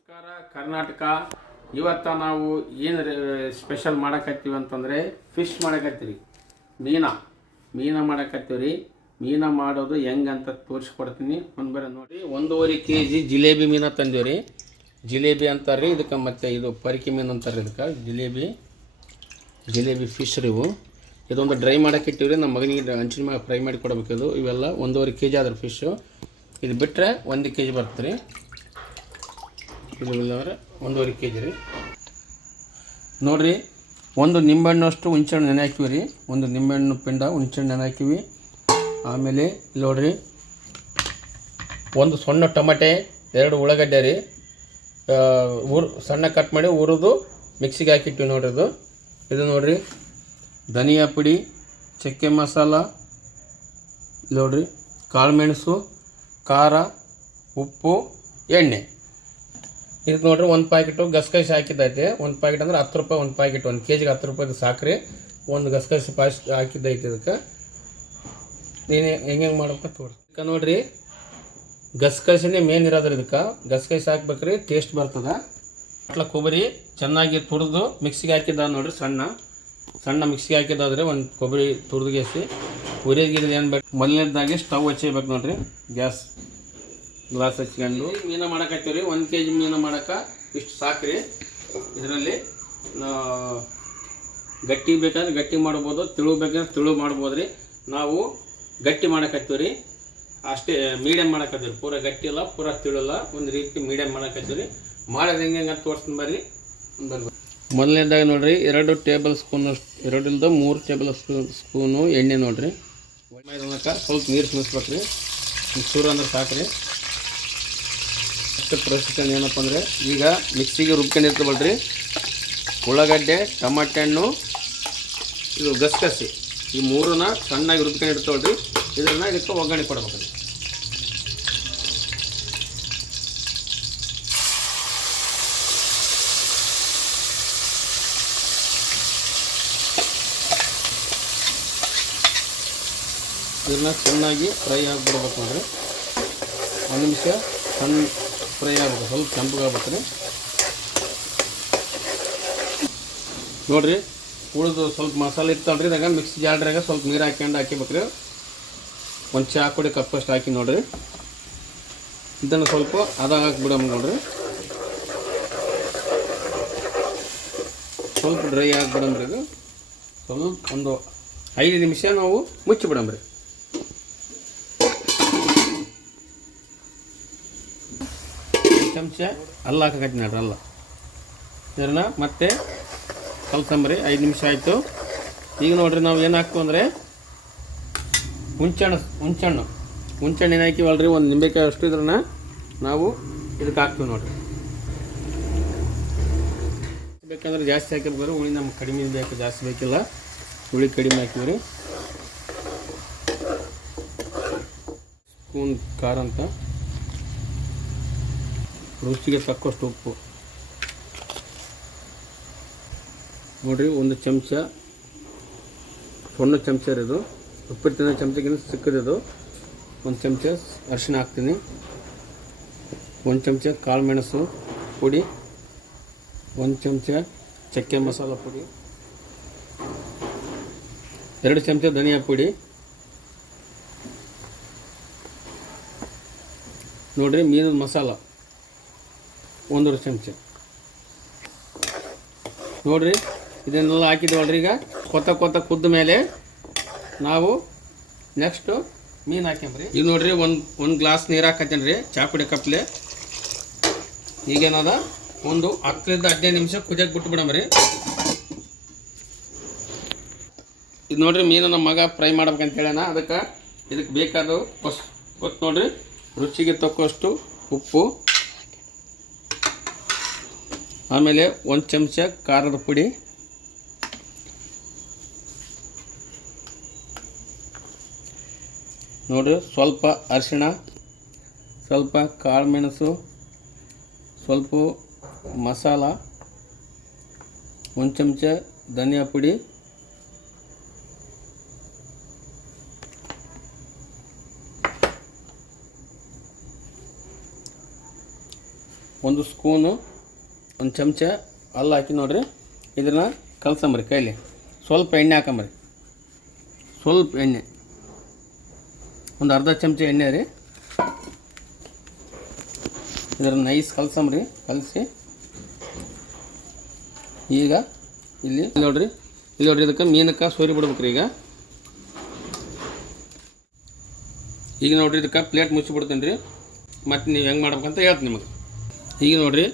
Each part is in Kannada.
ನಮಸ್ಕಾರ. ಕರ್ನಾಟಕ, ಇವತ್ತ ನಾವು ಏನು ಸ್ಪೆಷಲ್ ಮಾಡಕತ್ತೀವಿ ಅಂತಂದರೆ ಫಿಶ್ ಮಾಡಕತ್ತೀವಿ. ಮೀನಾ ಮೀನಾ ಮಾಡಕತ್ತೀವಿ ಮೀನಾ ಮಾಡೋದು ಹೆಂಗೆ ಅಂತ ತೋರಿಸ್ಕೊಡ್ತೀನಿ. ಒಂದು ಬರ ನೋಡಿ, ಒಂದೂವರೆ ಕೆ ಜಿ ಜಿಲೇಬಿ ಮೀನಾ ತಂದೀವಿ ರೀ ಜಿಲೇಬಿ ಅಂತಾರೆ ರೀ ಇದಕ್ಕೆ ಮತ್ತು ಇದು ಪರಿಕೆ ಮೀನು ಅಂತಾರೆ ಇದಕ್ಕೆ. ಜಿಲೇಬಿ ಜಿಲೇಬಿ ಫಿಶ್ ರೀವು ಇದೊಂದು ಡ್ರೈ ಮಾಡಕ್ಕೆ ಇಟ್ಟಿವ್ರಿ ನಮ್ಮ ಮಗನಿಗೆ ಹಂಚಿನ ಮ್ಯಾಗ ಫ್ರೈ ಮಾಡಿ ಕೊಡಬೇಕು ಇದು. ಇವೆಲ್ಲ ಒಂದೂವರೆ ಕೆ ಜಿ ಆದ್ರೆ ಫಿಶ್ಶು ಇದು ಬಿಟ್ಟರೆ ಒಂದು ಕೆ ಜಿ ಬರ್ತೀರಿ ಇದು ಇಲ್ಲಂದ್ರೆ ಒಂದೂವರೆ ಕೆ ಜಿ ರೀ. ನೋಡಿರಿ, ಒಂದು ನಿಂಬೆಹಣ್ಣು ಹುಣ್ಸೆಹಣ್ಣು ನೆನೆ ಹಾಕಿವಿ ರೀ. ಒಂದು ನಿಂಬೆಹಣ್ಣು ಪಿಂಡ, ಹುಣ್ಸೆಹಣ್ಣು ನೆನೆ ಹಾಕಿವಿ ಆಮೇಲೆ ಇಲ್ಲಿ ನೋಡ್ರಿ, ಒಂದು ಸಣ್ಣ ಟೊಮಟೆ, ಎರಡು ಉಳ್ಳಾಗಡ್ಡೆ ರೀ. ಊರು ಸಣ್ಣ ಕಟ್ ಮಾಡಿ ಹುರಿದು ಮಿಕ್ಸಿಗೆ ಹಾಕಿಟ್ಟಿವಿ ನೋಡ್ರಿ ಇದು ಇದು ನೋಡ್ರಿ, ಧನಿಯಾ ಪುಡಿ, ಚಕ್ಕೆ ಮಸಾಲ ನೋಡ್ರಿ ಕಾಳುಮೆಣಸು ಖಾರ, ಉಪ್ಪು, ಎಣ್ಣೆ. ಇದಕ್ಕೆ ನೋಡ್ರಿ ಒಂದು ಪ್ಯಾಕೆಟು ಗಸಗಸೆ ಹಾಕಿದ್ದೈತೆ. ಒಂದು ಪ್ಯಾಕೆಟ್ ಅಂದ್ರೆ ಹತ್ತು ರೂಪಾಯಿ ಒಂದು ಪ್ಯಾಕೆಟ್ ಒಂದು ಕೆ ಜಿಗೆ ಹತ್ತು ರೂಪಾಯಿದು ಸಾಕ್ರಿ. ಒಂದು ಗಸಗಸೆ ಪಾಸ್ ಹಾಕಿದ್ದೈತೆ ಇದಕ್ಕೆ. ನೀನು ಹೆಂಗೆ ಹೆಂಗೆ ಮಾಡ್ಬೇಕು ತೋರಿಸ್ಕ ನೋಡ್ರಿ, ಗಸಗಸಿನೇ ಮೇನ್ ಇರೋದ್ರಿ ಇದಕ್ಕೆ. ಗಸಗಸೆ ಹಾಕ್ಬೇಕ್ರಿ ಟೇಸ್ಟ್ ಬರ್ತದೆ. ಅಟ್ಲ ಕೊಬ್ಬರಿ ಚೆನ್ನಾಗಿ ತುರಿದು ಮಿಕ್ಸಿಗೆ ಹಾಕಿದ್ದ ನೋಡ್ರಿ ಸಣ್ಣ. ಸಣ್ಣ ಮಿಕ್ಸಿಗೆ ಹಾಕಿದ್ದಾದ್ರೆ ಒಂದು ಕೊಬ್ಬರಿ ತುರಿದುಗೆಸಿ ಉರಿಯೋದು ಏನು ಬೇಕು ಮೊದಲನೇದಾಗಿ ಸ್ಟವ್ ಹಚ್ಚಬೇಕು ನೋಡ್ರಿ. ಗ್ಯಾಸ್ ಗ್ಲಾಸ್ ಹಚ್ಕೊಂಡು ಮೀನು ಮಾಡಕತ್ತೀವಿ ರೀ. ಒಂದು ಕೆ ಜಿ ಮೀನು ಮಾಡಕ್ಕೆ ಇಷ್ಟು ಸಾಕ್ರಿ. ಇದರಲ್ಲಿ ಗಟ್ಟಿ ಬೇಕಾದ್ರೆ ಗಟ್ಟಿ ಮಾಡ್ಬೋದು, ತಿಳು ಬೇಕಂದ್ರೆ ತಿಳು ಮಾಡ್ಬೋದು ರೀ. ನಾವು ಗಟ್ಟಿ ಮಾಡಕತ್ತೀವಿ ರೀ. ಅಷ್ಟೇ ಮೀಡಿಯಮ್ ಮಾಡಕತ್ತೀವಿ ಪೂರ ಗಟ್ಟಿ ಇಲ್ಲ ಪೂರ ತಿಳಲ್ಲ ಒಂದು ರೀತಿ ಮೀಡಿಯಮ್ ಮಾಡಕತ್ತೀವಿ ರೀ. ಮಾಡೋದು ಹೆಂಗೆ ಹೆಂಗೆ ಅಂತ ತೋರಿಸ್ತೀನಿ ಬರ್ರಿ. ಬರ್ಬೋದು ಮೊದಲನೇದಾಗಿ ನೋಡ್ರಿ, ಎರಡು ಟೇಬಲ್ ಸ್ಪೂನ್ ಎರಡರಿಂದ ಮೂರು ಟೇಬಲ್ ಸ್ಪೂನ್ ಸ್ಪೂನು ಎಣ್ಣೆ ನೋಡ್ರಿ. ಸ್ವಲ್ಪ ನೀರು ತುಂಬಿಸ್ಬೇಕು ರೀ ಚೂರು ಅಂದ್ರೆ ಸಾಕ್ರಿ. ಅಷ್ಟು ಪ್ರಸ್ತುತ ಏನಪ್ಪ ಅಂದರೆ, ಈಗ ಮಿಕ್ಸಿಗೆ ರುಬ್ಕೊಂಡಿರ್ತವಲ್ರಿ? ಉಳ್ಳಾಗಡ್ಡೆ, ಟಮಾಟೆ ಹಣ್ಣು, ಇದು ಗಸಗಸಿ. ಈ ಮೂರನ್ನ ಸಣ್ಣಾಗಿ ರುಬ್ಕೊಂಡಿರ್ತಾವಲ್ರಿ? ಇದನ್ನು ಇದಕ್ಕೆ ಒಗ್ಗರಣೆ ಕೊಡ್ಬೇಕು ಇದನ್ನ ಚೆನ್ನಾಗಿ ಫ್ರೈ ಆಗಿಬಿಡ್ಬೇಕು ನೋಡ್ರಿ ಒಂದು ನಿಮಿಷ ಸಣ್ಣ ಫ್ರೈ ಆಗ್ಬೇಕು ಸ್ವಲ್ಪ ಕೆಂಪಗಾಗ್ಬೇಕು ರೀ ನೋಡ್ರಿ ಉಳಿದು ಸ್ವಲ್ಪ ಮಸಾಲೆ ಇತ್ತಲ್ರಿ ಇದಾಗ ಮಿಕ್ಸಿ ಜಾಡ್ರಾಗ ಸ್ವಲ್ಪ ನೀರು ಹಾಕ್ಯಂಡು ಹಾಕಿಬೇಕ್ರಿ ಒಂದು ಚಹಾ ಕುಡಿ ಕಪ್ಪಷ್ಟು ಹಾಕಿ ನೋಡ್ರಿ. ಇದನ್ನು ಸ್ವಲ್ಪ ಅದ ಹಾಕ್ಬಿಡಮ್ ನೋಡ್ರಿ. ಸ್ವಲ್ಪ ಡ್ರೈ ಆಗಿಬಿಡಮ್ರಿ ಇದು. ಸ್ವಲ್ಪ ಒಂದು ಐದು ನಿಮಿಷ ನಾವು ಮುಚ್ಚಿಬಿಡಮ್ರಿ ಚಮಚ ಅಲ್ಲ ಹಾಕಕತ್ತಿ ನೋಡ್ರಿ ಅಲ್ಲ. ಸರಿನಾ? ಮತ್ತೆ ಕಲ್ತಂಬರಿ ಐದು ನಿಮಿಷ ಆಯಿತು. ಈಗ ನೋಡ್ರಿ ನಾವು ಏನು ಹಾಕ್ತು ಅಂದರೆ ಹುಂಚಣ್ಣು ಹುಂಚಣ್ಣು ಹುಂಚಣ್ಣು ಏನು ಹಾಕಿವಲ್ರಿ? ಒಂದು ನಿಂಬೆಕಾಯಿ ಅಷ್ಟು ಇದ್ರನ್ನ ನಾವು ಇದಕ್ಕೆ ಹಾಕ್ತೀವಿ ನೋಡ್ರಿ. ಬೇಕಂದ್ರೆ ಜಾಸ್ತಿ ಹಾಕಿರ್ಬೋದು ಹುಳಿ ನಮ್ಗೆ ಕಡಿಮೆ ಬೇಕು ಜಾಸ್ತಿ ಬೇಕಿಲ್ಲ. ಹುಳಿ ಕಡಿಮೆ ಹಾಕಿವ್ರಿ ಸ್ಪೂನ್ ಖಾರ ಅಂತ. ರುಚಿಗೆ ತಕ್ಕಷ್ಟು ಉಪ್ಪು. ನೋಡಿರಿ, ಒಂದು ಚಮಚ ಸಣ್ಣ ಚಮಚ ಇರೋದು ಉಪ್ಪಿಟ್ಟು ತಿನ್ನೋ ಚಮಚಕ್ಕಿಂತ ಸಿಕ್ಕದಿದು ಒಂದು ಚಮಚ ಅರಿಶಿನ ಹಾಕ್ತೀನಿ. ಒಂದು ಚಮಚ ಕಾಳು ಮೆಣಸು ಪುಡಿ. ಒಂದು ಚಮಚ ಚಕ್ಕೆ ಮಸಾಲ ಪುಡಿ. ಎರಡು ಚಮಚ ಧನಿಯಾ ಪುಡಿ. ನೋಡ್ರಿ, ಮೀನಿನ ಮಸಾಲ. ಒಂದೂವರೆ ಚಮಚ. ನೋಡ್ರಿ, ಇದನ್ನೆಲ್ಲ ಹಾಕಿದ್ವಲ್ರಿ ಈಗ? ಕೊತ್ತ ಕೊತ್ತ ಕುದ್ದ ಮೇಲೆ ನಾವು ನೆಕ್ಸ್ಟು ಮೀನು ಹಾಕ್ಯಂಬ್ರಿ. ಈಗ ನೋಡಿರಿ, ಒಂದು ಒಂದು ಗ್ಲಾಸ್ ನೀರು ಹಾಕತ್ತೇನೆ ರೀ ಚಾಪುಡಿ ಕಪ್ಲೆ. ಈಗೇನದ? ಒಂದು ಹತ್ತರಿಂದ ಹದಿನೈದು ನಿಮಿಷ ಕುದಿಯಕ್ಕೆ ಬಿಟ್ಟು ಬಿಡಮ್ರಿ ಇದು ನೋಡ್ರಿ ಮೀನು ನಮ್ಮ ಮಗ ಫ್ರೈ ಮಾಡ್ಬೇಕಂತ ಹೇಳ್ಯಾನ ಅದಕ್ಕೆ ಇದಕ್ಕೆ ಬೇಕಾದ ಕೊಸ್ ಗೊತ್ತು ನೋಡ್ರಿ, ರುಚಿಗೆ ತಕ್ಕಷ್ಟು ಉಪ್ಪು ಆಮೇಲೆ ಒಂದು ಚಮಚ ಖಾರದ ಪುಡಿ. ನೋಡಿ ಸ್ವಲ್ಪ ಅರಿಶಿಣ, ಸ್ವಲ್ಪ ಕಾಳು ಮೆಣಸು ಸ್ವಲ್ಪ ಮಸಾಲ, ಒಂದು ಚಮಚ ಧನಿಯಾ ಪುಡಿ. ಒಂದು ಸ್ಪೂನು ಒಂದು ಚಮಚ ಅಲ್ಲ ಹಾಕಿ ನೋಡ್ರಿ. ಇದನ್ನು ಕಲ್ಸಂಬ್ರಿ ಕೈಲಿ. ಸ್ವಲ್ಪ ಎಣ್ಣೆ ಹಾಕಂಬ್ರಿ. ಸ್ವಲ್ಪ ಎಣ್ಣೆ. ಒಂದು ಅರ್ಧ ಚಮಚ ಎಣ್ಣೆ ರೀ. ಇದರ ನೈಸ್ ಕಲಸಂಬ್ರಿ ಕಲಸಿ. ಈಗ ಇಲ್ಲಿ ನೋಡ್ರಿ. ಇಲ್ಲಿ ನೋಡ್ರಿ ಇದಕ್ಕೆ ಮೀನಕ್ಕೆ ಸೋರಿ ಬಿಡ್ಬೇಕ್ರಿ ಈಗ. ಈಗ ನೋಡ್ರಿ ಇದಕ್ಕೆ ಪ್ಲೇಟ್ ಮುಚ್ಚಿಬಿಡ್ತೀನಿ ರೀ. ಮತ್ತು ನೀವು ಹೆಂಗೆ ಮಾಡ್ಬೇಕಂತ ಹೇಳ್ತೀನಿ ನಿಮಗೆ. ಈಗ ನೋಡ್ರಿ.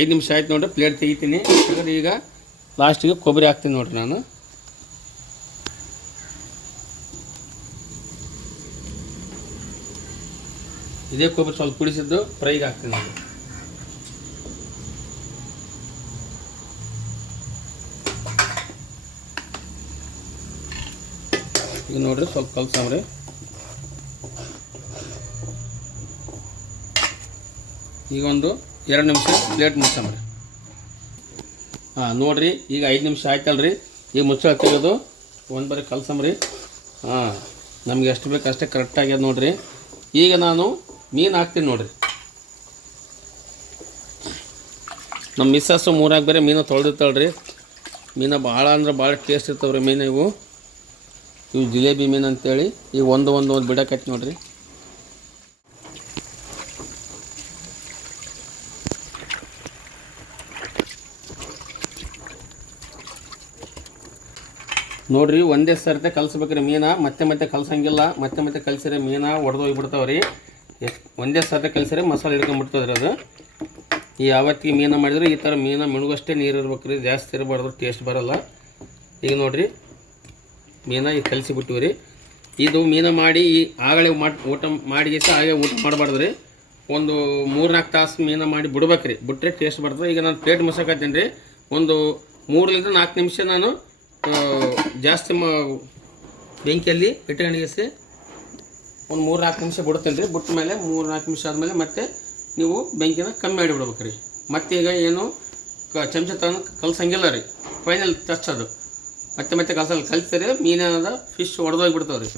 ಐದು ನಿಮಿಷ ಆಯ್ತು ನೋಡ್ರಿ ಪ್ಲೇಟ್ ತೆಗಿತೀನಿ. ಹಾಗಾದ್ರೆ ಈಗ ಲಾಸ್ಟಿಗೆ ಕೊಬ್ಬರಿ ಹಾಕ್ತೀನಿ ನೋಡ್ರಿ ನಾನು. ಇದೇ ಕೊಬ್ಬರಿ ಸ್ವಲ್ಪ ಕುಡಿಸಿದ್ದು ಫ್ರೈಗೆ ಹಾಕ್ತೀನಿ ನೋಡಿ ಈಗ ನೋಡ್ರಿ, ಸ್ವಲ್ಪ ಕಲ್ಸಾಮ್ರಿ ಈಗ ಒಂದು ಎರಡು ನಿಮಿಷ ಪ್ಲೇಟ್ ರೀ ಹಾಂ, ನೋಡಿರಿ, ಈಗ ಐದು ನಿಮಿಷ ಆಯ್ತಲ್ರಿ. ಈಗ ಮುಚ್ಚಳ ತೆಗೆದು ಒಂದು ಬರೀ ಕಲ್ಸಮ್ರಿ. ಹಾಂ, ನಮ್ಗೆ ಎಷ್ಟು ಬೇಕು ಅಷ್ಟೇ ಕರೆಕ್ಟ್ ಆಗ್ಯದ ನೋಡ್ರಿ. ಈಗ ನಾನು ಮೀನು ಹಾಕ್ತೀನಿ ನೋಡಿರಿ. ನಮ್ಮ ಮಿಸ್ಸಸ್ಸು ಮೂರಾಗ ಬೇರೆ ಮೀನು ತೊಳೆದಿರ್ತಾಳ್ರಿ. ಮೀನು ಭಾಳ ಅಂದ್ರೆ ಭಾಳ ಟೇಸ್ಟ್ ಇರ್ತಾವ್ರಿ ಮೀನು ಇವು. ಇವು ಜಿಲೇಬಿ ಮೀನು ಅಂತೇಳಿ ಈಗ ಒಂದು ಒಂದು ಒಂದು ಬಿಡಕೈತಿ ನೋಡ್ರಿ. ನೋಡ್ರಿ, ಒಂದೇ ಸರ್ತೆ ಕಲಿಸ್ಬೇಕ್ರಿ ಮೀನ. ಮತ್ತೆ ಮತ್ತೆ ಕಲ್ಸಂಗಿಲ್ಲ. ಮತ್ತೆ ಮತ್ತೆ ಕಲ್ಸಿರಿ ಮೀನ ಒಡೆದೋಗ್ಬಿಡ್ತಾವ ರೀ ಒಂದೇ ಸರ್ತೆ ಕಲ್ಸಿದ್ರೆ ಮಸಾಲೆ ಹಿಡ್ಕೊಂಡ್ಬಿಡ್ತದ್ರಿ ಅದು. ಈ ಯಾವತ್ತಿಗೆ ಮೀನ ಮಾಡಿದ್ರೆ ಈ ಥರ ಮೀನ ಮಿಣುಗಷ್ಟೇ ನೀರು ಇರ್ಬೇಕ್ರಿ. ಜಾಸ್ತಿ ಇರಬಾರ್ದು, ಟೇಸ್ಟ್ ಬರೋಲ್ಲ. ಈಗ ನೋಡ್ರಿ, ಮೀನ ಈಗ ಕಲಿಸಿಬಿಟ್ಟಿವಿ ರೀ ಇದು ಮೀನ ಮಾಡಿ ಈ ಆಗಲೇ ಮಾಡಿ, ಊಟ ಮಾಡಿ ಹಾಗೆ ಊಟ ಮಾಡಬಾರ್ದು ರೀ ಒಂದು ಮೂರ್ನಾಲ್ಕು ತಾಸು ಮೀನ ಮಾಡಿ ಬಿಡ್ಬೇಕ್ರಿ. ಬಿಟ್ಟರೆ ಟೇಸ್ಟ್ ಬರ್ತದೆ. ಈಗ ನಾನು ಪ್ಲೇಟ್ ಮುಸಕತ್ತೀನಿ ರೀ. ಒಂದು ಮೂರರಿಂದ ನಾಲ್ಕು ನಿಮಿಷ ನಾನು ಜಾಸ್ತಿ ಮ ಬೆಂಕಿಯಲ್ಲಿ ಇಟ್ಕೊಂಡಿಗೆಸಿ ಒಂದು ಮೂರು ನಾಲ್ಕು ನಿಮಿಷ ಬಿಡ್ತೀನಿ ರೀ ಬಿಟ್ಟ ಮೇಲೆ ಮೂರು ನಾಲ್ಕು ನಿಮಿಷ ಆದಮೇಲೆ ಮತ್ತೆ ನೀವು ಬೆಂಕಿನ ಕಮ್ಮಿ ಮಾಡಿ ಬಿಡ್ಬೇಕು ರೀ ಮತ್ತೆ ಈಗ ಏನು ಕ ಚಮಚ ತಗೊಂಡು ಕಲ್ಸಂಗಿಲ್ಲ ರೀ. ಫೈನಲ್ ಟಚ್ ಅದು. ಮತ್ತೆ ಮತ್ತೆ ಕಲ್ಸಲ್ಲಿ. ಕಲ್ಸಿದ್ರೆ ಮೀನಾದ ಫಿಶ್ ಒಡೆದೋಗ್ಬಿಡ್ತಾವೆ ರೀ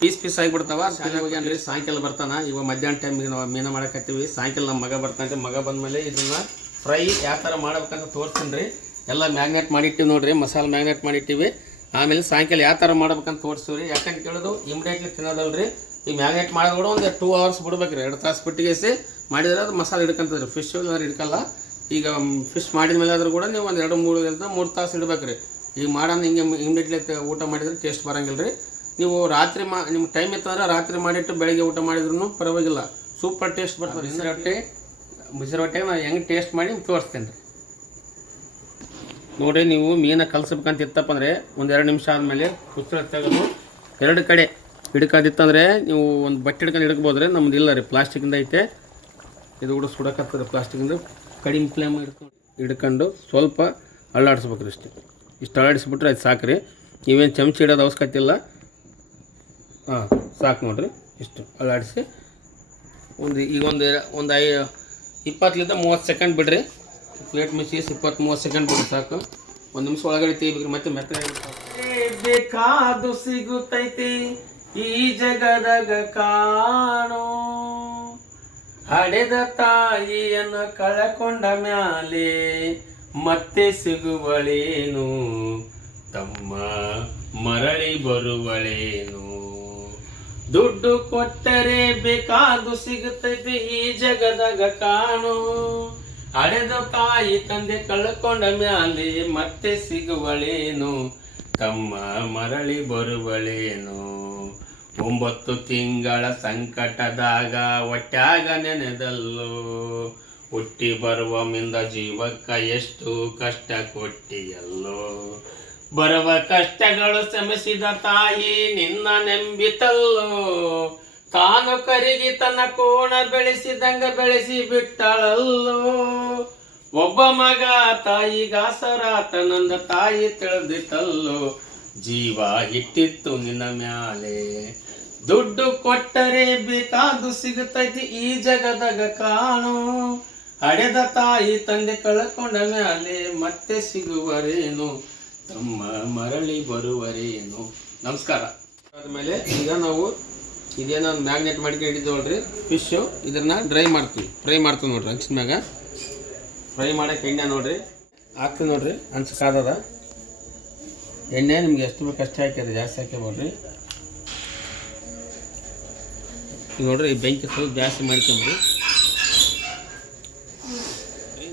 ಪೀಸ್ ಪೀಸ್ ಆಗಿಬಿಡ್ತಾವ. ಹೋಗ್ಯಾನ್ರಿ ಸಾಯಂಕಾಲ ಬರ್ತಾನೆ. ಇವಾಗ ಮಧ್ಯಾಹ್ನ ಟೈಮಿಗೆ ನಾವು ಮೀನು ಮಾಡಕತ್ತೀವಿ. ಸಾಯಂಕಾಲ ನಮ್ಮ ಮಗ ಬರ್ತಾನೆ. ಮಗ ಬಂದಮೇಲೆ ಇದನ್ನು ಫ್ರೈ ಯಾವ ಥರ ಮಾಡ್ಬೇಕಂತ ತೋರಿಸ್ತೀನಿ ರೀ ಎಲ್ಲ ಮ್ಯಾಗ್ನೆಟ್ ಮಾಡಿಟ್ಟಿವಿ ನೋಡ್ರಿ, ಮಸಾಲೆ ಮ್ಯಾಗ್ನೆಟ್ ಮಾಡಿಟ್ಟಿವಿ. ಆಮೇಲೆ ಸಾಯಂಕಾಲ ಯಾವ ಥರ ಮಾಡ್ಬೇಕಂತ ತೋರಿಸ್ತೀವಿ ಯಾಕಂತ ಕೇಳೋದು ಇಮಿಡಿಯೇಟ್ಲಿ ತಿನ್ನೋದಲ್ರಿ. ಈ ಮ್ಯಾಗ್ನೇಟ್ ಮಾಡೋದು ಕೂಡ ಒಂದು ಟೂ ಅವರ್ಸ್ ಬಿಡ್ಬೇಕು ರೀ ಎರಡು ತಾಸು ಬಿಟ್ಟಿಗೆಸಿ ಮಾಡಿದ್ರೆ ಅದು ಮಸಾಲೆ ಹಿಡ್ಕೊಂತದ್ರಿ. ಫಿಶ್ ಅಂದ್ರೆ ಹಿಡ್ಕಲ್ಲ. ಈಗ ಫಿಶ್ ಮಾಡಿದ ಮೇಲೆ ಆದ್ರೂ ಕೂಡ ನೀವು ಒಂದು ಎರಡು ಮೂರು ಇಲ್ಲದ ಮೂರು ತಾಸು ಇಡ್ಬೇಕು ರೀ ಈಗ ಮಾಡೋಣ ಹಿಂಗೆ ಇಮಿಡಿಯೇಟ್ಲಿ ಊಟ ಮಾಡಿದ್ರೆ ಟೇಸ್ಟ್ ಬರಂಗಿಲ್ಲ ರೀ ನೀವು ರಾತ್ರಿ ಮಾ ನಿಮ್ಮ ಟೈಮ್ ಇತ್ತಂದ್ರೆ ರಾತ್ರಿ ಮಾಡಿಟ್ಟು ಬೆಳಗ್ಗೆ ಊಟ ಮಾಡಿದ್ರು ಪರವಾಗಿಲ್ಲ. ಸೂಪರ್ ಟೇಸ್ಟ್ ಬರ್ತದೆ ಹೆಸರು ರೊಟ್ಟಿ ಮುಸಿರೊಟ್ಟೆ ನಾನು ಹೆಂಗೆ ಟೇಸ್ಟ್ ಮಾಡಿ ತೋರಿಸ್ತೇನೆ ರೀ ನೋಡ್ರಿ, ನೀವು ಮೀನ ಕಲಸ್ಬೇಕಂತ ಇತ್ತಪ್ಪ ಅಂದರೆ ಒಂದು ಎರಡು ನಿಮಿಷ ಆದಮೇಲೆ ಕುಚ್ಚಳ ತೆಗೆದು ಎರಡು ಕಡೆ ಹಿಡ್ಕೊಂಡಿತ್ತಂದರೆ ನೀವು ಒಂದು ಬಟ್ಟೆ ಹಿಡ್ಕೊಂಡು ಹಿಡ್ಕೋಬೋದ್ರೆ, ನಮ್ದು ಇಲ್ಲ ರೀ ಪ್ಲಾಸ್ಟಿಕಿಂದ ಐತೆ. ಇದು ಕೂಡ ಸುಡಕತ್ತದೆ ಪ್ಲಾಸ್ಟಿಕಿಂದ ಕಡಿಮೆ ಫ್ಲೇಮ್ ಹಿಡ್ಕೊಂಡು ಹಿಡ್ಕೊಂಡು ಸ್ವಲ್ಪ ಅಳ್ಳಾಡಿಸ್ಬೇಕು ರೀ ಇಷ್ಟೇ ಇಷ್ಟು ಅಳ್ಳಾಡಿಸ್ಬಿಟ್ರೆ ಅದು ಸಾಕು ರೀ. ನೀವೇನು ಚಮಚ ಇಡೋದು ಅವಶ್ಯಕತೆ ಇಲ್ಲ. ಹಾಂ, ಸಾಕು ನೋಡ್ರಿ, ಇಷ್ಟು ಅಳ್ಳಾಡಿಸಿ ಒಂದು ಈಗ ಒಂದು ಒಂದು ಐ ಇಪ್ಪತ್ತರಿಂದ ಮೂವತ್ತು ಸೆಕೆಂಡ್ ಬಿಡ್ರಿ. ಪ್ಲೇಟ್ ಮುಚ್ಚಿ ಇಪ್ಪತ್ತು ಮೂವತ್ತು ಸೆಕೆಂಡ್ ಬಿಡಿ ಸಾಕು. ಒಂದು ನಿಮಿಷ ಒಳಗಡೆ ತೆಗಿಬೇಕ್ರಿ, ಮತ್ತೆ ಮೆತ್ತ ಬೇಕಾದು ಸಿಗುತ್ತೈತಿ ಈ ಜಗದಾಗ ಕಾಣೋ. ಹಡೆದ ತಾಯಿಯನ್ನು ಕಳಕೊಂಡ ಮ್ಯಾಲೆ ಮತ್ತೆ ಸಿಗುವಳೇನು? ತಮ್ಮ ಮರಳಿ ಬರುವಳೇನು? ದುಡ್ಡು ಕೊಟ್ಟರೆ ಬೇಕಾದು ಸಿಗುತ್ತೈತಿ ಈ ಜಗದಾಗ ಕಾಣು. ಹಡೆದ ತಾಯಿ ತಂದೆ ಕಳ್ಕೊಂಡ ಮ್ಯಾಲೆ ಮತ್ತೆ ಸಿಗುವಳೇನು? ತಮ್ಮ ಮರಳಿ ಬರುವಳೇನು? ಒಂಬತ್ತು ತಿಂಗಳ ಸಂಕಟದಾಗ ಒಟ್ಟಾಗ ನೆನೆದಲ್ಲೋ? ಹುಟ್ಟಿ ಬರುವ ಮಿಂದ ಜೀವಕ್ಕ ಎಷ್ಟು ಕಷ್ಟ ಕೊಟ್ಟಿಯಲ್ಲೋ? ಬರುವ ಕಷ್ಟಗಳು ಶ್ರಮಿಸಿದ ತಾಯಿ ನಿನ್ನ ನೆಂಬಿತಲ್ಲೋ? ತಾನು ಕರಿಗಿ ತನ್ನ ಕೋಣ ಬೆಳೆಸಿದಂಗ ಬೆಳೆಸಿ ಬಿಟ್ಟಳಲ್ಲೋ. ಒಬ್ಬ ಮಗ ತಾಯಿಗಾಸರಾತನಂದ ತಾಯಿ ತಿಳಿದಿತ್ತಲ್ಲೋ. ಜೀವ ಇಟ್ಟಿತ್ತು ನಿನ್ನ ಮ್ಯಾಲೆ. ದುಡ್ಡು ಕೊಟ್ಟರೆ ಬೇಕಾದು ಸಿಗುತ್ತೈತಿ ಈ ಜಗದಾಗ ಕಾಣು. ಹಡೆದ ತಾಯಿ ತಂದೆ ಕಳ್ಕೊಂಡ ಮ್ಯಾಲೆ ಮತ್ತೆ ಸಿಗುವರೇನು? ತಮ್ಮ ಮರಳಿ ಬರುವರೇನು? ನಮಸ್ಕಾರ. ಆದ್ಮೇಲೆ ಈಗ ನಾವು ಇದೇನೋ ಮ್ಯಾಗ್ನೆಟ್ ಮಾಡ್ಕೊಂಡು ಹಿಡಿದವಲ್ರಿ ಫಿಶ್ಶು ಇದನ್ನು ಡ್ರೈ ಮಾಡ್ತೀವಿ. ಫ್ರೈ ಮಾಡ್ತೀವಿ ನೋಡ್ರಿ ಹಂಚಿನ ಮ್ಯಾಗ. ಫ್ರೈ ಮಾಡೋಕೆ ಎಣ್ಣೆ ನೋಡ್ರಿ. ಹಾಕ್ತೀವಿ ನೋಡ್ರಿ ಹಂಚಕಾದದ ಎಣ್ಣೆ ನಿಮ್ಗೆ ಎಷ್ಟು ಬೇಕು ಅಷ್ಟೇ ಹಾಕಿರಿ ಜಾಸ್ತಿ ಹಾಕ್ಯಬೇಡ್ರಿ ನೋಡಿರಿ, ಈ ಬೆಂಕಿ ಸ್ವಲ್ಪ ಜಾಸ್ತಿ ಮಾಡ್ಕೊಂಬ್ರಿ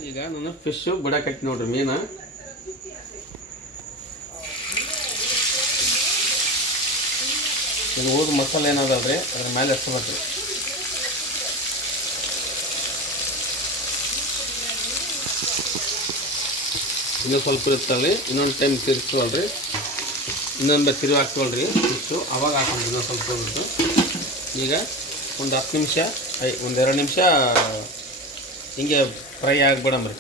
ಈಗ ನಾನು ಫಿಶ್ಶು ಬಿಡಕ್ಕೆ ನೋಡ್ರಿ, ಮೀನ. ಇದು ಉಳಿದ ಮಸಾಲೆ ಏನದಲ್ರಿ ಅದ್ರ ಮೇಲೆ ರೀ ಇನ್ನೂ ಸ್ವಲ್ಪ ಇರುತ್ತಲ್ರಿ, ಇನ್ನೊಂದು ಟೈಮ್ ತಿರ್ಸ್ಕೊಳ್ರಿ. ಇನ್ನೊಂದು ತಿರುವು ಹಾಕ್ಕೊಳ್ರಿ. ಇಷ್ಟು ಅವಾಗ ಹಾಕೊಂಡು ಇನ್ನೊಂದು ಸ್ವಲ್ಪ ಹೋಗ್ಬಿಟ್ಟು. ಈಗ ಒಂದು ಹತ್ತು ನಿಮಿಷ, ಐ ಒಂದೆರಡು ನಿಮಿಷ ಹಿಂಗೆ ಫ್ರೈ ಆಗ್ಬಿಡಮ್ರಿ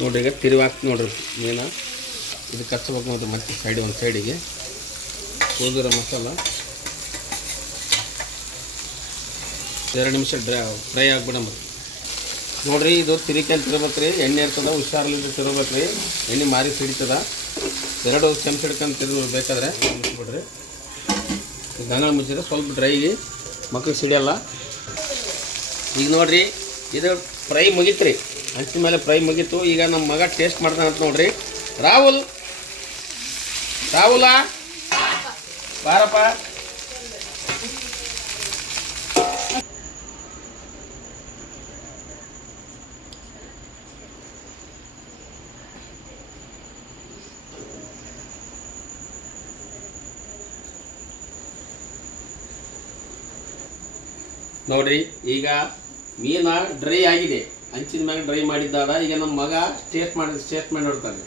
ನೋಡ್ರಿ ಈಗ ತಿರುವಾಕ್ ನೋಡ್ರಿ ಮೀನ. ಇದಕ್ಕೆ ಕಚ್ಚಬೇಕು ನೋಡ್ರಿ ಮತ್ತೆ ಸೈಡ್ ಒಂದು ಸೈಡಿಗೆ ಹೋಗಿರೋ ಮಸಾಲ. ಎರಡು ನಿಮಿಷ ಡ್ರೈ ಫ್ರೈ ಮತ್ತೆ. ನೋಡ್ರಿ ಇದು ತಿರುಕೇಲಿ ತಿರ್ಬೇಕು ರೀ ಎಣ್ಣೆ ಇರ್ತದೆ ಹುಷಾರ್ಲಿಂದ ತಿರ್ಬೇಕು ರೀ ಎಣ್ಣೆ ಮಾರಿ ಸಿಡಿತದ. ಎರಡು ಚಮಚ ಹಿಡ್ಕೊಂಡು ತಿರು ಬೇಕಾದ್ರೆ ಮುಚ್ಚಿಬಿಡ್ರಿ ಗಂಗಳ ಮುಚ್ಚಿದ್ರೆ ಸ್ವಲ್ಪ ಡ್ರೈಗೆ ಮಕ್ಳಿಗೆ ಸಿಡಿಯಲ್ಲ. ಈಗ ನೋಡ್ರಿ, ಇದು ಫ್ರೈ ಮುಗೀತು ರೀ ಹಂಚಿನ ಮೇಲೆ ಫ್ರೈ ಮುಗೀತು. ಈಗ ನಮ್ಮ ಮಗ ಟೇಸ್ಟ್ ಮಾಡ್ತಾನೆ ಅಂತ ನೋಡ್ರಿ. ರಾಹುಲ್. ರಾಹುಲ. ಬಾರಪ್ಪ. ನೋಡ್ರಿ, ಈಗ ಮೀನ ಡ್ರೈ ಆಗಿದೆ. ಹಂಚಿನ ಮ್ಯಾಗ ಡ್ರೈ ಮಾಡಿದ್ದಾರ ಈಗ ನಮ್ಮ ಮಗ ಟೇಸ್ಟ್ ಮಾಡಿ ಟೇಸ್ಟ್ ಮಾಡಿ ನೋಡ್ತಾನೆ.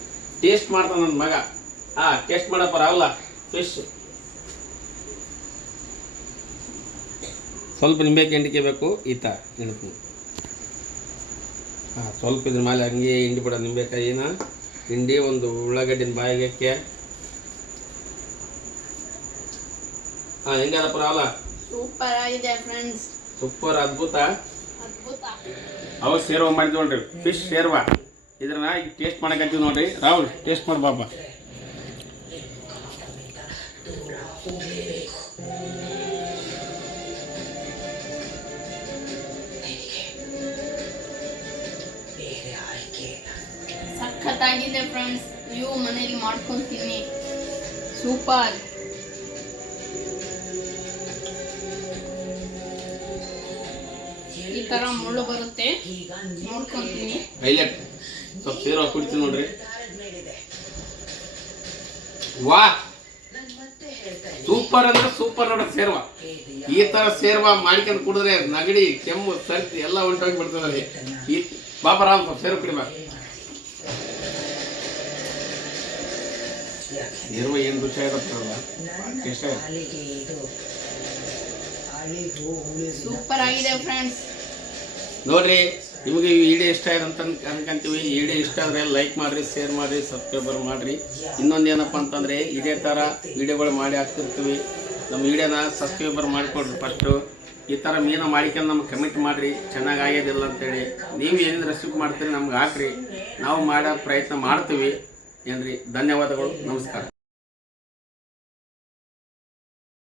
ಟೇಸ್ಟ್ ಮಾಡ್ತಾನೆ ನನ್ನ ಮಗ. ಆ ಟೇಸ್ಟ್ ಮಾಡಪ್ಪ ರಾವಲ್ಲ ಫಿಶ್ ಸ್ವಲ್ಪ ನಿಂಬೆ ಹಿಂಡಿಕೆ ಬೇಕು ಈತ ನೆನಪು ಹಾಂ ಸ್ವಲ್ಪ ಇದ್ರ ಮೇಲೆ ಹಂಗೆ ಹಿಂಡಿ ಬಿಡ ನಿಂಬೆಕಾಯಿನ ಹಿಂಡಿ ಒಂದು ಉಳ್ಳಾಗಡ್ಡಿನ ಬಾಯಿಗೆ ಹಾಂ ಹೆಂಗಾದಪ್ಪ ರಾವಲ್ಲ ಸೂಪರ್ ಆಗಿದೆ ಫ್ರೆಂಡ್ಸ್ ಸೂಪರ್ ಅದ್ಭುತ. ಅದ್ಭುತ. ಅವ ಸೇರ್ವ ಮಾಡಿದ್ ನೋಡ್ರಿ. Fish serve. ಇದ್ರನ್ನ ಈಗ ಟೇಸ್ಟ್ ಮಾಡಕತ್ತೀವಿ ನೋಡ್ರಿ. ರಾಹುಲ್ ಟೇಸ್ಟ್ ಮಾಡಿ ಬಾಬಾ. ಸಖತ್ತಾಗಿದೆ ಫ್ರೆಂಡ್ಸ್ ನೀವು ಮನೇಲಿ ಮಾಡ್ಕೊಂತೀನಿ ಸೂಪರ್. ತರ ಮುಳ್ಳು ಬರುತ್ತೆ. ನೋಡ್ಕೊಂತೀನಿ. ಹೈಲೈಟ್. ಸ್ವಲ್ಪ ಸೇರ್ವ ಕುಡಿತೀವಿ ನೋಡ್ರಿ. ವಾ! ಸೂಪರ್ ಅಂದ್ರೆ ಸೂಪರ್ ನೋಡ ಸೇರ್ವ. ಈ ತರ ಸೇರ್ವ ಮಾಡ್ಕೊಂಡು ಕುಡಿದ್ರೆ ನಗಡಿ ಕೆಮ್ಮು ಸರ್ತಿ ಎಲ್ಲ ಹೊಂಟೋಗಿ ಬಿಡ್ತದೆ ಈ ಬಾಬಾ ರಾಮ್ ಸ್ವಲ್ಪ ಸೇರ್ವ ಕುಡಿಬ ಬಾ ಸೇರ್ವ ಏನು ರುಚಿ ಆಗತ್ತಲ್ಲ ಸೂಪರ್ ಆಗಿದೆ ಫ್ರೆಂಡ್ಸ್ ನೋಡ್ರಿ, ನಿಮಗೆ ಈ ವಿಡಿಯೋ ಇಷ್ಟ ಆಯ್ತು ಅಂತ ಅನ್ಕ- ಅನ್ಕಂತೀವಿ. ಈ ವಿಡಿಯೋ ಇಷ್ಟ ಆದರೆ ಲೈಕ್ ಮಾಡಿರಿ ಶೇರ್ ಮಾಡಿರಿ ಸಬ್ಸ್ಕ್ರೈಬರ್ ಮಾಡಿರಿ. ಇನ್ನೊಂದು ಏನಪ್ಪ ಅಂತಂದರೆ, ಇದೇ ಥರ ವಿಡಿಯೋಗಳು ಮಾಡಿ ಹಾಕ್ತಿರ್ತೀವಿ. ನಮ್ಮ ವಿಡಿಯೋನ ಸಬ್ಸ್ಕ್ರೈಬರ್ ಮಾಡಿಕೊಡ್ರಿ ಫಸ್ಟು ಈ ಥರ ಮೀನು ಮಾಡಿಕೊಂಡು ನಮ್ಗೆ ಕಮೆಂಟ್ ಮಾಡಿರಿ. ಚೆನ್ನಾಗಿ ಆಗ್ಯದಿಲ್ಲ ಅಂತೇಳಿ. ನೀವು ಏನೇನು ರೆಸಿಪಿ ಮಾಡ್ತೀರಿ ನಮ್ಗೆ ಹಾಕ್ರಿ. ನಾವು ಮಾಡೋ ಪ್ರಯತ್ನ ಮಾಡ್ತೀವಿ. ಏನ್ರಿ? ಧನ್ಯವಾದಗಳು. ನಮಸ್ಕಾರ.